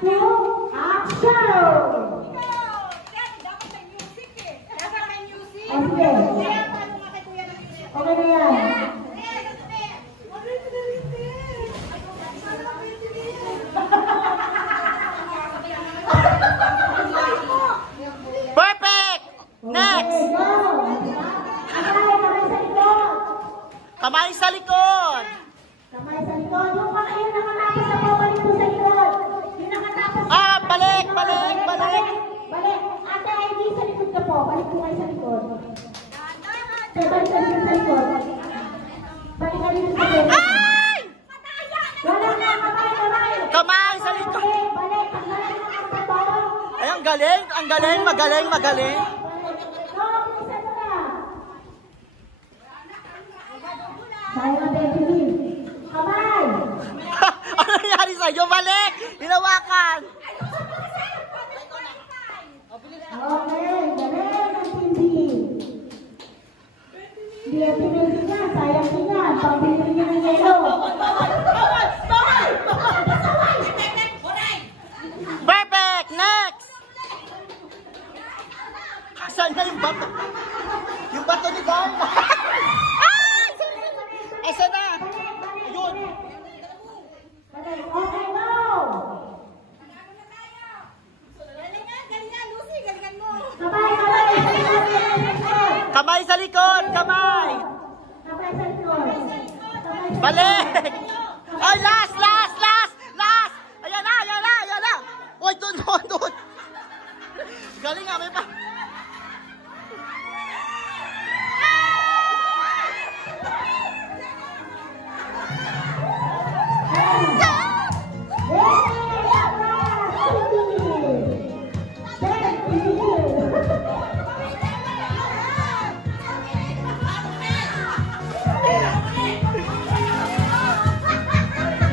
2, action! Dapat may music eh. Dapat may music. Okay. Kaya paano nga kay Kuya ng music? Okay na yan. Perfect! Next! Kamay sa likod! Kamay sa likod. Yung nakatapos na po, balik po sa likod. Yung nakatapos na. Ah, balik! Balik! Balik! Balik. Ate ID sa likod ka po. Balik po kayo sa likod. Balik ka dito sa likod. Balik ka dito sa likod. Ay! Wala na, kamay. Kamay sa likod! Balik. Tanggalin mo ang tato. Ay, ang galing! Ang galing! Magaling! Magaling! Sayang na baby. Kamay! Ano nangyari sa'yo? Balik! Hinawakan! Okay, galing ang tindi. Hindi ang tindi niya, sayang din niya. Pambili niya ng yelo. Perfect! Next! Saan na yung bato? Yung bato ni Darna! Ay! Asa na? Ayun! Okay, go! Galingan, Lucy, galingan mo. Kamay! Kamay sa likod! Kamay! Kamay sa likod. Balik! Ay, last! Last! Last! Last! Ayan na! Ayan na! Ayan na! Uy, dun! Dun! Dun! Galing nga! May pa!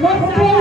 Let's go!